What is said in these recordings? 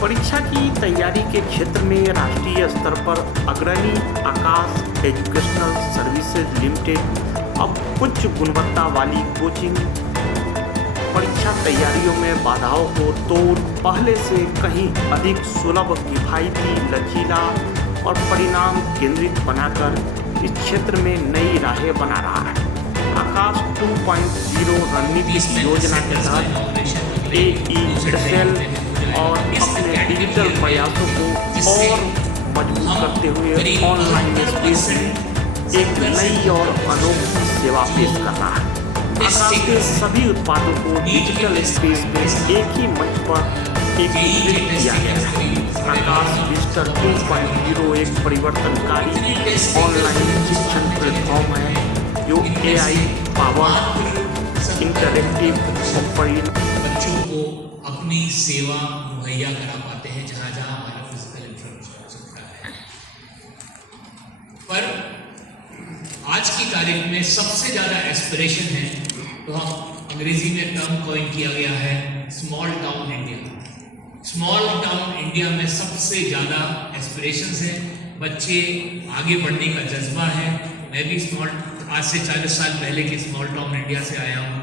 परीक्षा की तैयारी के क्षेत्र में राष्ट्रीय स्तर पर अग्रणी आकाश एजुकेशनल सर्विसेज लिमिटेड अब उच्च गुणवत्ता वाली कोचिंग परीक्षा तैयारियों में बाधाओं को तोड़ पहले से कहीं अधिक सुलभ, किफायती, लचीला और परिणाम केंद्रित बनाकर इस क्षेत्र में नई राहें बना रहा है। आकाश 2.0 रणनीतिक योजना के तहत AESL और अपने डिजिटल प्रयासों को और मजबूत करते हुए ऑनलाइन स्पेस में एक नई और अनोखी सेवा पेश कर रहा है। आकाश के सभी उत्पादों को डिजिटल स्पेस में एक ही मंच पर एकीकृत किया गया है। आकाश डिजिटल 2.0 एक परिवर्तनकारी ऑनलाइन शिक्षण प्लेटफॉर्म है जो AI पावर इंटरैक्टिव बच्चों को अपनी सेवा मुहैया करा पाते हैं जहाँ जहाँ हमारा फिजिकल इंफ्रास्ट्रक्चर है। पर आज की तारीख में सबसे ज़्यादा एस्पिरेशन है तो हम अंग्रेजी में टर्म कॉइन किया गया है small town India. Small town India में सबसे ज़्यादा एस्पिरेशंस हैं, बच्चे आगे बढ़ने का जज्बा है। मैं भी आज से 40 साल पहले के स्मॉल टाउन इंडिया से आया हूँ।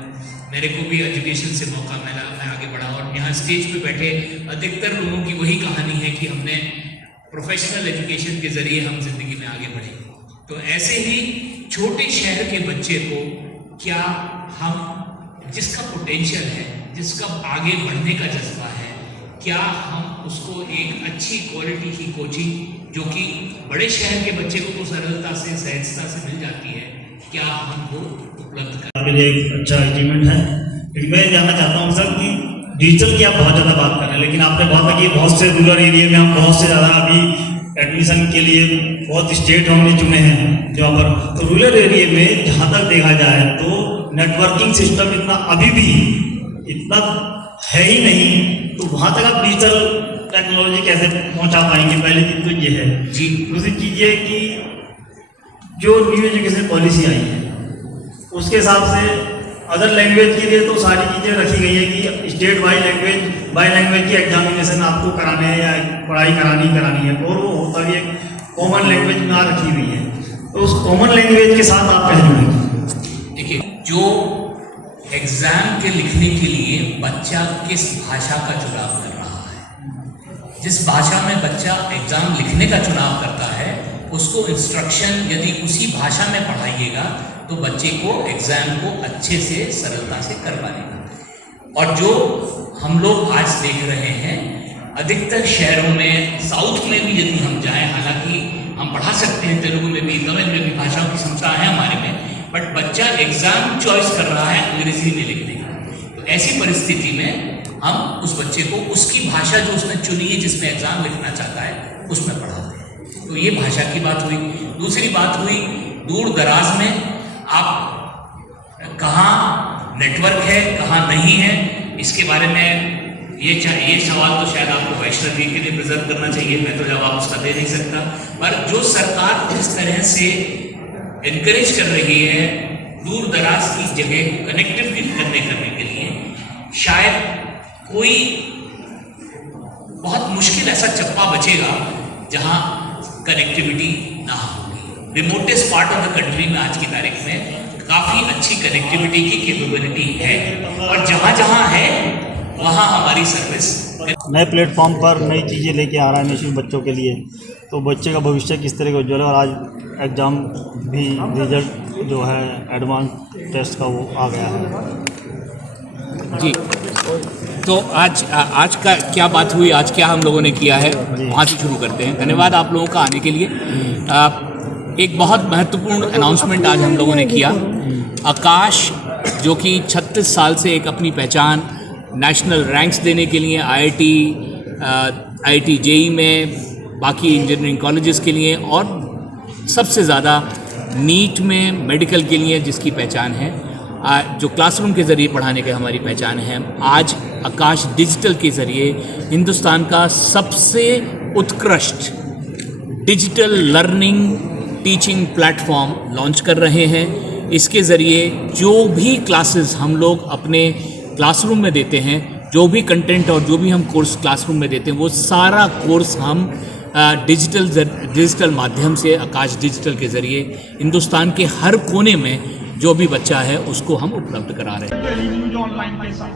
मेरे को भी एजुकेशन से मौका मिला, मैं आगे बढ़ा और यहाँ स्टेज पे बैठे अधिकतर लोगों की वही कहानी है कि हमने प्रोफेशनल एजुकेशन के ज़रिए हम जिंदगी में आगे बढ़े। तो ऐसे ही छोटे शहर के बच्चे को क्या हम जिसका पोटेंशियल है, जिसका आगे बढ़ने का जज्बा है, क्या हम उसको एक अच्छी क्वालिटी की कोचिंग जो कि बड़े शहर के बच्चे को तो सरलता से सहजता से मिल जाती है, क्या हमको उपलब्ध आपके लिए एक अच्छा अचीवमेंट है। लेकिन मैं जानना चाहता हूँ सर कि डिजिटल की आप बहुत ज़्यादा बात कर रहे हैं, लेकिन आपने कहा कि बहुत से रूरल एरिया में हम बहुत से ज़्यादा अभी एडमिशन के लिए बहुत स्टेट हमने चुने हैं जहाँ पर, तो रूरल एरिया में जहाँ तक देखा जाए तो नेटवर्किंग सिस्टम इतना अभी भी इतना है ही नहीं, तो वहाँ तक आप डिजिटल टेक्नोलॉजी कैसे पहुँचा पाएंगे? पहली चीज़ तो ये है जी। दूसरी चीज़ ये कि जो न्यू एजुकेशन पॉलिसी आई है उसके हिसाब से अदर लैंग्वेज के लिए तो सारी चीज़ें रखी गई है कि स्टेट बाई लैंग्वेज की एग्जामिनेशन आपको कराने हैं या पढ़ाई करानी है, और वो होता भी एक कॉमन लैंग्वेज ना रखी हुई है। तो उस कॉमन लैंग्वेज के साथ आप कैसे जुड़ेंगे? देखिए, जो एग्जाम के लिखने के लिए बच्चा किस भाषा का चुनाव कर रहा है, जिस भाषा में बच्चा एग्जाम लिखने का चुनाव करता है उसको इंस्ट्रक्शन यदि उसी भाषा में पढ़ाइएगा तो बच्चे को एग्जाम को अच्छे से सरलता से कर पाएगा। और जो हम लोग आज देख रहे हैं अधिकतर शहरों में, साउथ में भी यदि हम जाएं, हालांकि हम पढ़ा सकते हैं तेलुगु में भी, तमिल में भी, भाषाओं की क्षमता है हमारे में, बट बच्चा एग्जाम चॉइस कर रहा है अंग्रेजी में लिखने का। तो ऐसी परिस्थिति में हम उस बच्चे को उसकी भाषा जो उसने चुनी है जिसमें एग्जाम लिखना चाहता है उसमें पढ़ाते हैं। तो ये भाषा की बात हुई। दूसरी बात हुई दूर दराज में आप कहाँ नेटवर्क है कहाँ नहीं है, इसके बारे में ये सवाल तो शायद आपको वैष्णवी के लिए प्रिजर्व करना चाहिए, मैं तो जवाब उसका दे नहीं सकता। पर जो सरकार जिस तरह से एनकरेज कर रही है दूर दराज की जगह को कनेक्टिविटी करने के लिए, शायद कोई बहुत मुश्किल ऐसा चप्पा बचेगा जहां कनेक्टिविटी ना होगी। Remotest part of the country में आज की तारीख में काफ़ी अच्छी कनेक्टिविटी की कैपेबिलिटी है, और जहां जहां है वहां हमारी सर्विस नए प्लेटफॉर्म पर नई चीज़ें लेके आ रहा है नेशनल बच्चों के लिए, तो बच्चे का भविष्य किस तरह का उज्ज्वल है। और आज एग्ज़ाम भी रिजल्ट जो है एडवांस टेस्ट का वो आ गया है जी। तो आज का क्या बात हुई, आज क्या हम लोगों ने किया है, वहाँ से शुरू करते हैं। धन्यवाद आप लोगों का आने के लिए। एक बहुत महत्वपूर्ण अनाउंसमेंट आज हम लोगों ने किया। आकाश जो कि 36 साल से एक अपनी पहचान नेशनल रैंक्स देने के लिए IIT JEE में, बाकी इंजीनियरिंग कॉलेजेस के लिए और सबसे ज़्यादा नीट में मेडिकल के लिए जिसकी पहचान है, जो क्लासरूम के ज़रिए पढ़ाने की हमारी पहचान है, आज आकाश डिजिटल के ज़रिए हिंदुस्तान का सबसे उत्कृष्ट digital learning teaching platform launch कर रहे हैं। इसके ज़रिए जो भी क्लासेस हम लोग अपने क्लासरूम में देते हैं, जो भी कंटेंट और जो भी हम कोर्स क्लासरूम में देते हैं वो सारा कोर्स हम डिजिटल माध्यम से आकाश डिजिटल के ज़रिए हिंदुस्तान के हर कोने में जो भी बच्चा है उसको हम उपलब्ध करा रहे हैं। न्यूज ऑनलाइन के साथ